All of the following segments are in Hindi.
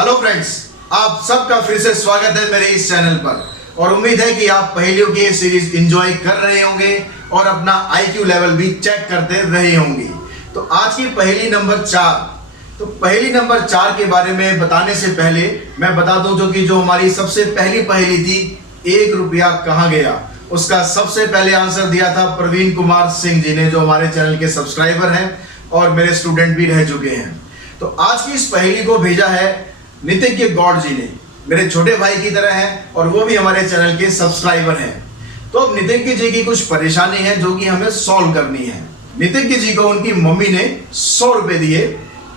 हेलो फ्रेंड्स, आप सबका फिर से स्वागत है मेरे इस चैनल पर और उम्मीद है कि आप पहेलियों की ये सीरीज एंजॉय कर रहे होंगे और अपना आईक्यू लेवल भी चेक करते रहे होंगे। तो आज की पहेली नंबर 4। तो पहेली नंबर 4 के बारे में बताने से पहले मैं बता दूं जो हमारी सबसे पहली पहेली थी, 1 रुपया कहाँ गया, उसका सबसे पहले आंसर दिया था प्रवीण कुमार सिंह जी ने, जो हमारे चैनल के सब्सक्राइबर हैं और मेरे स्टूडेंट भी रह चुके हैं। तो आज की इस पहेली को भेजा है नितिज्ञ गौड़ जी ने, मेरे छोटे भाई की तरह हैं और वो भी हमारे चैनल के सब्सक्राइबर हैं। तो अब नितिज्ञ जी की कुछ परेशानी है जो कि हमें सॉल्व करनी है। नितिज्ञ जी को उनकी मम्मी ने 100 रुपए दिए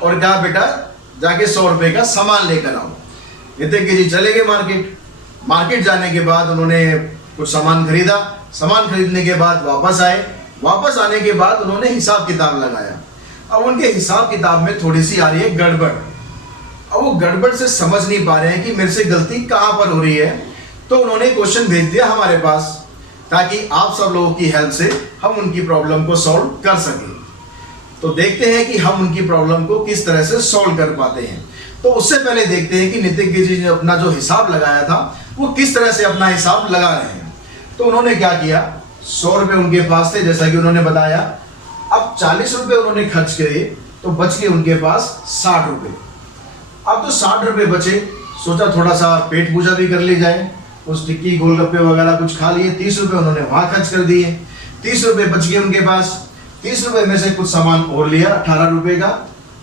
और कहा बेटा जाके 100 रुपए का सामान लेकर आओ। नितिज्ञ जी चले गए मार्केट जाने के बाद उन्होंने कुछ सामान खरीदा। सामान खरीदने के बाद वापस आए। वापस आने के बाद उन्होंने हिसाब किताब लगाया। अब उनके हिसाब किताब में थोड़ी सी आ रही है गड़बड़। अब वो गड़बड़ से समझ नहीं पा रहे हैं कि मेरे से गलती कहां पर हो रही है। तो उन्होंने क्वेश्चन भेज दिया हमारे पास ताकि आप सब लोगों की हेल्प से हम उनकी प्रॉब्लम को सॉल्व कर सकें। तो देखते हैं कि हम उनकी प्रॉब्लम को किस तरह से सॉल्व कर पाते हैं। तो उससे पहले देखते हैं कि नितिज्ञ जी ने अपना जो हिसाब लगाया था वो किस तरह से अपना हिसाब लगा रहे हैं। तो उन्होंने क्या किया, 100 रुपए उनके पास थे जैसा कि उन्होंने बताया। अब 40 रुपए उन्होंने खर्च किए तो बच गए उनके पास 60 रुपए। अब तो 60 रुपए बचे, सोचा थोड़ा सा पेट पूजा भी कर ली जाए, उस टिक्की गोलगप्पे वगैरह कुछ खा लिए। 30 रुपए उन्होंने वहां खर्च कर दिए। 30 रुपए बच गए उनके पास। 30 रुपए में से कुछ सामान और लिया 18 रुपए का।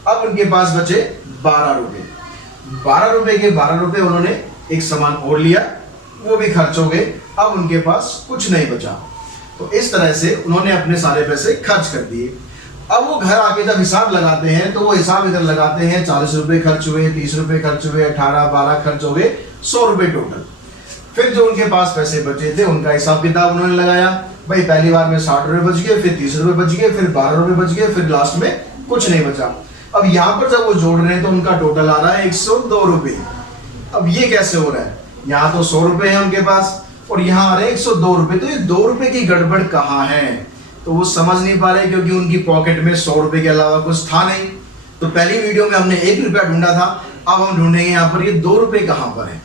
अब उनके पास बचे 12 रुपए। 12 रुपए के 12 रुपए उन्होंने एक सामान और लिया, वो भी खर्च हो गए। अब उनके पास कुछ नहीं बचा। तो इस तरह से उन्होंने अपने सारे पैसे खर्च कर दिए। अब वो घर आके जब हिसाब लगाते हैं तो वो हिसाब इधर लगाते हैं, 40 रुपए खर्च हुए, 30 रुपए खर्च हुए, 18, 12 खर्च हो गए, 100 रुपए टोटल। फिर जो उनके पास पैसे बचे थे उनका हिसाब किताब उन्होंने लगाया। भाई पहली बार में 60 रुपए बच गए, फिर 30 रुपए बच गए, फिर 12 रुपए बच गए, फिर लास्ट में कुछ नहीं बचा। अब यहाँ पर जब वो जोड़ रहे हैं तो उनका टोटल आ रहा है 102 रुपए। अब ये कैसे हो रहा है, यहाँ तो 100 रुपए है उनके पास और यहाँ आ रहे हैं 102 रुपए। तो ये 2 रुपए की गड़बड़ कहाँ है, तो वो समझ नहीं पा रहे क्योंकि उनकी पॉकेट में 100 रुपए के अलावा कुछ था नहीं। तो पहली वीडियो में हमने 1 रुपया ढूंढा था, अब हम ढूंढेंगे यहाँ पर ये 2 रुपए कहाँ पर है।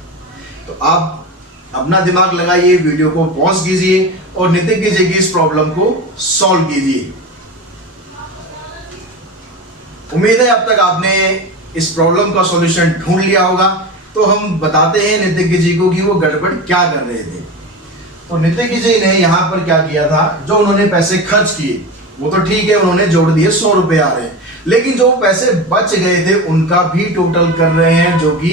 तो आप अपना दिमाग लगाइए, वीडियो को पॉज कीजिए और नितिज्ञ जी की इस प्रॉब्लम को सॉल्व कीजिए। उम्मीद है अब तक आपने इस प्रॉब्लम का सॉल्यूशन ढूंढ लिया होगा। तो हम बताते हैं नितिज्ञ जी को कि वो गड़बड़ क्या कर रहे थे। तो नितिज्ञ जी ने यहाँ पर क्या किया था, जो उन्होंने पैसे खर्च किए वो तो ठीक है, उन्होंने जोड़ दिए, 100 रुपए आ रहे हैं, लेकिन जो पैसे बच गए थे उनका भी टोटल कर रहे हैं, जो कि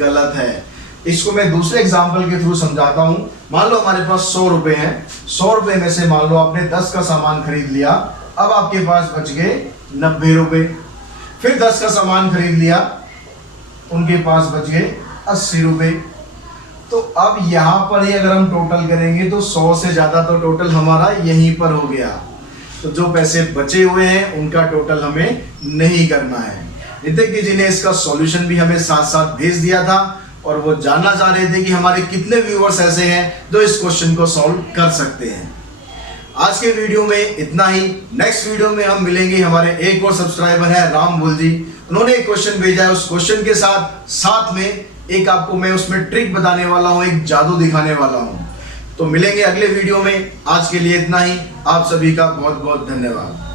गलत है। इसको मैं दूसरे एग्जांपल के थ्रू समझाता हूं। मान लो हमारे पास 100 रुपए हैं। 100 रुपए में से मान लो आपने 10 का सामान खरीद लिया। अब आपके पास बच गए 90 रुपए। फिर 10 का सामान खरीद लिया, उनके पास बच गए 80 रुपए। तो अब यहाँ पर ही अगर हम टोटल करेंगे तो 100 से ज्यादा तो टोटल हमारा यहीं पर हो गया। तो जो पैसे बचे हुए हैं उनका टोटल हमें नहीं करना है। नितिज्ञ जी ने इसका सॉल्यूशन भी हमें साथ साथ भेज दिया था और वो जानना चाह रहे थे कि हमारे कितने व्यूअर्स ऐसे हैं जो इस क्वेश्चन को सॉल्व कर सकते हैं। आज के वीडियो में इतना ही। नेक्स्ट वीडियो में हम मिलेंगे। हमारे एक और सब्सक्राइबर है राम बुल जी, उन्होंने एक क्वेश्चन भेजा है। उस क्वेश्चन के साथ में एक आपको मैं उसमें ट्रिक बताने वाला हूं, एक जादू दिखाने वाला हूं। तो मिलेंगे अगले वीडियो में। आज के लिए इतना ही। आप सभी का बहुत बहुत धन्यवाद।